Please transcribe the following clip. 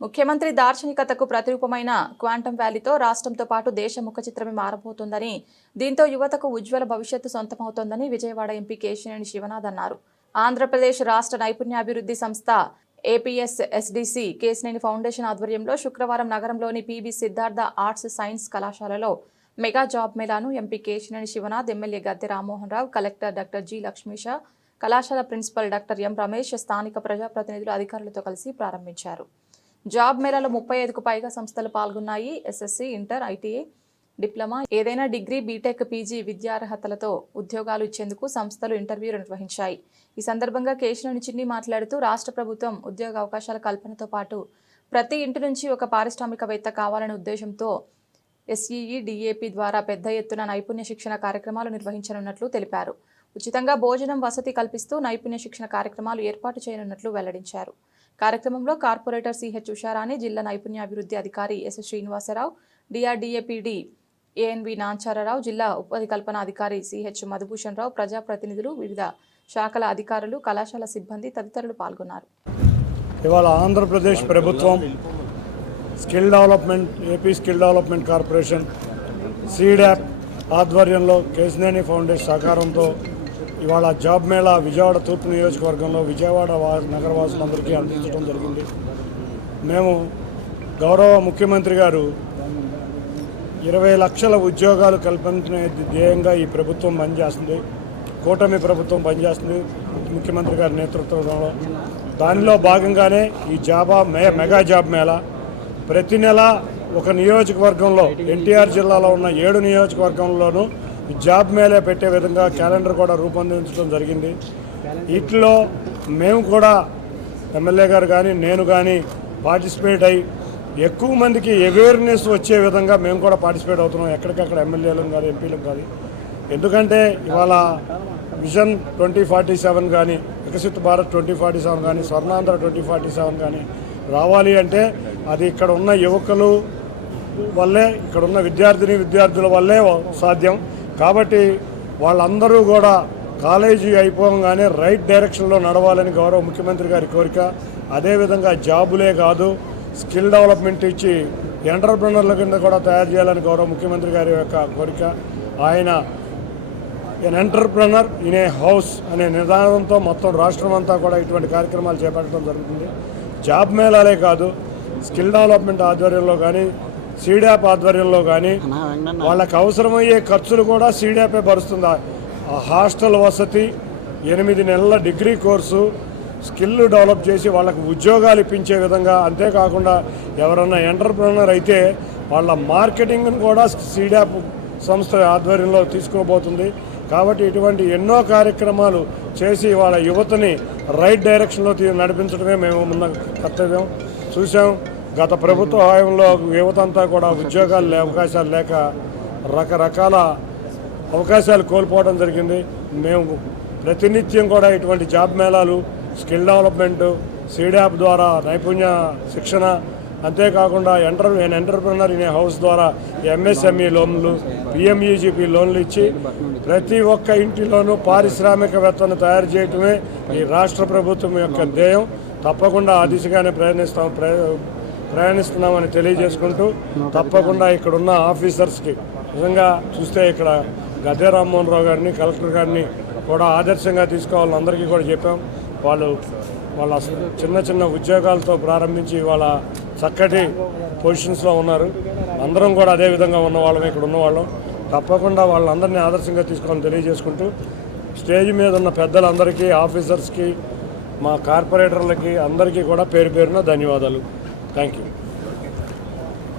ముఖ్యమంత్రి దార్శనికతకు ప్రతిరూపమైన క్వాంటమ్ వ్యాలీతో రాష్ట్రంతో పాటు దేశ ముఖ చిత్రమే మారబోతోందని, దీంతో యువతకు ఉజ్వల భవిష్యత్తు సొంతమవుతోందని విజయవాడ ఎంపీ కేశినేని శివనాథ్ అన్నారు. ఆంధ్రప్రదేశ్ రాష్ట్ర నైపుణ్యాభివృద్ధి సంస్థ ఏపీఎస్ఎస్డిసి కేశినేని ఫౌండేషన్ ఆధ్వర్యంలో శుక్రవారం నగరంలోని పీబీ సిద్ధార్థ ఆర్ట్స్ సైన్స్ కళాశాలలో మెగా జాబ్ మేళాను MP Kesineni Sivanath, MLA Gadde Rammohan Rao, collector doctor G Lakshmisha, కళాశాల ప్రిన్సిపల్ డాక్టర్ ఎం రమేష్, స్థానిక ప్రజాప్రతినిధులు, అధికారులతో కలిసి ప్రారంభించారు. జాబ్ మేళాలో 35కు పైగా సంస్థలు పాల్గొన్నాయి. ఎస్ఎస్సి, ఇంటర్, ఐటీఐ, డిప్లొమా, ఏదైనా డిగ్రీ, బీటెక్, పీజీ విద్యార్హతలతో ఉద్యోగాలు ఇచ్చేందుకు సంస్థలు ఇంటర్వ్యూలు నిర్వహించాయి. ఈ సందర్భంగా కేశినేని చిన్ని మాట్లాడుతూ, రాష్ట్ర ప్రభుత్వం ఉద్యోగ అవకాశాల కల్పనతో పాటు ప్రతి ఇంటి నుంచి ఒక పారిశ్రామికవేత్త కావాలనే ఉద్దేశంతో ఎస్ఈఈ, డిఏపీ ద్వారా పెద్ద ఎత్తున నైపుణ్య శిక్షణ కార్యక్రమాలు నిర్వహించనున్నట్లు తెలిపారు. ఉచితంగా భోజనం వసతి కల్పిస్తూ నైపుణ్య శిక్షణ కార్యక్రమాలు ఏర్పాటు చేయనున్నట్లు వెల్లడించారు. కార్యక్రమంలో కార్పొరేటర్ సిహెచ్ ఉషారాణి, జిల్లా నైపుణ్యాభివృద్ధి అధికారి ఎస్ శ్రీనివాసరావు, డిఆర్డీఏపీడీ ఏఎన్వి నాంచారరావు, జిల్లా ఉపాధి కల్పన అధికారి సిహెచ్ మధుభూషణ్ రావు, ప్రజాప్రతినిధులు, వివిధ శాఖల అధికారులు, కళాశాల సిబ్బంది తదితరులు పాల్గొన్నారు. ఇవాళ ఆంధ్రప్రదేశ్ ప్రభుత్వం skill development, AP skill development corporation, SEEDAP ఆధ్వర్యంలో కేశినేని ఫౌండేషన్ సహకారంతో ఇవాళ జాబ్ మేళా విజయవాడ తూర్పు నియోజకవర్గంలో విజయవాడ నగరవాసులందరికీ అందించడం జరిగింది. మేము గౌరవ ముఖ్యమంత్రి గారు 20 లక్షల ఉద్యోగాలు కల్పించే ధ్యేయంగా ఈ ప్రభుత్వం పనిచేస్తుంది, కూటమి ప్రభుత్వం పనిచేస్తుంది ముఖ్యమంత్రి గారి నేతృత్వంలో. దానిలో భాగంగానే ఈ మెగా జాబ్ మేళా ప్రతి నెల ఒక నియోజకవర్గంలో, ఎన్టీఆర్ జిల్లాలో ఉన్న 7 నియోజకవర్గంలోనూ జాబ్ మేళా పెట్టే విధంగా క్యాలెండర్ కూడా రూపొందించడం జరిగింది. వీటిలో మేము కూడా ఎమ్మెల్యే గారు కానీ నేను కానీ పార్టిసిపేట్ అయ్యి ఎక్కువ మందికి అవేర్నెస్ వచ్చే విధంగా మేము కూడా పార్టిసిపేట్ అవుతున్నాం. ఎక్కడికక్కడ ఎమ్మెల్యేలు కానీ ఎంపీలు కానీ. ఎందుకంటే ఇవాళ విజన్ 2047 కానీ, వికసిత్ భారత్ 2047 కానీ, స్వర్ణాంధ్ర 2047 కానీ రావాలి అంటే అది ఇక్కడ ఉన్న యువకులు వల్లే, ఇక్కడ ఉన్న విద్యార్థుల వల్లే సాధ్యం. కాబట్టి వాళ్ళందరూ కూడా కాలేజీ అయిపోగానే రైట్ డైరెక్షన్లో నడవాలని గౌరవ ముఖ్యమంత్రి గారి కోరిక. అదేవిధంగా జాబులే కాదు, స్కిల్ డెవలప్మెంట్ ఇచ్చి ఎంటర్ప్రెనర్ల కింద కూడా తయారు చేయాలని గౌరవ ముఖ్యమంత్రి గారి యొక్క కోరిక. ఆయన ఎన్ ఎంటర్ప్రెనర్ ఇన్ ఏ హౌస్ అనే నిదానంతో మొత్తం రాష్ట్రం అంతా కూడా ఇటువంటి కార్యక్రమాలు చేపట్టడం జరుగుతుంది. జాబ్ మేళాలే కాదు, స్కిల్ డెవలప్మెంట్ ఆధ్వర్యంలో కానీ, సీడాప్ ఆధ్వర్యంలో కానీ వాళ్ళకి అవసరమయ్యే ఖర్చులు కూడా సీడాపే భరుస్తుంది. హాస్టల్ వసతి, 8 నెలల డిగ్రీ కోర్సు, స్కిల్ డెవలప్ చేసి వాళ్ళకు ఉద్యోగాలు ఇప్పించే విధంగా. అంతేకాకుండా ఎవరన్నా ఎంటర్ప్రెనర్ అయితే వాళ్ళ మార్కెటింగ్ను కూడా సీడాప్ సంస్థ ఆధ్వర్యంలో తీసుకోబోతుంది. కాబట్టి ఇటువంటి ఎన్నో కార్యక్రమాలు చేసి వాళ్ళ యువతని రైట్ డైరెక్షన్లో నడిపించడమే మేము ఉన్న కర్తవ్యం. చూసాం, గత ప్రభుత్వ హయాంలో యువత అంతా కూడా ఉద్యోగాలు అవకాశాలు లేక రకరకాల అవకాశాలు కోల్పోవడం జరిగింది. మేము ప్రతినిత్యం కూడా ఇటువంటి జాబ్ మేళాలు, స్కిల్ డెవలప్మెంట్, సీడాప్ ద్వారా నైపుణ్య శిక్షణ, అంతేకాకుండా ఎంటర్ప్రెనర్ ఇన్ ఏ హౌస్ ద్వారా ఎంఎస్ఎంఈ లోన్లు, పిఎంఈజీపీ లోన్లు ఇచ్చి ప్రతి ఒక్క ఇంటిలోనూ పారిశ్రామికవేత్తను తయారు చేయటమే ఈ రాష్ట్ర ప్రభుత్వం యొక్క ధ్యేయం. తప్పకుండా ఆ దిశగానే ప్రయాణిస్తున్నామని తెలియజేసుకుంటూ, తప్పకుండా ఇక్కడున్న ఆఫీసర్స్కి నిజంగా చూస్తే ఇక్కడ గద్దె రామ్మోహన్ రావు గారిని, కలెక్టర్ గారిని కూడా ఆదర్శంగా తీసుకోవాలని అందరికీ కూడా చెప్పాం. వాళ్ళ చిన్న చిన్న ఉద్యోగాలతో ప్రారంభించి వాళ్ళ చక్కటి పొజిషన్స్లో ఉన్నారు. అందరం కూడా అదే విధంగా ఉన్నవాళ్ళం, ఇక్కడ ఉన్నవాళ్ళం. తప్పకుండా వాళ్ళందరినీ ఆదర్శంగా తీసుకోవాలని తెలియజేసుకుంటూ, స్టేజ్ మీద ఉన్న పెద్దలందరికీ, ఆఫీసర్స్కి, మా కార్పొరేటర్లకి అందరికీ కూడా పేరు పేరున ధన్యవాదాలు. Thank you.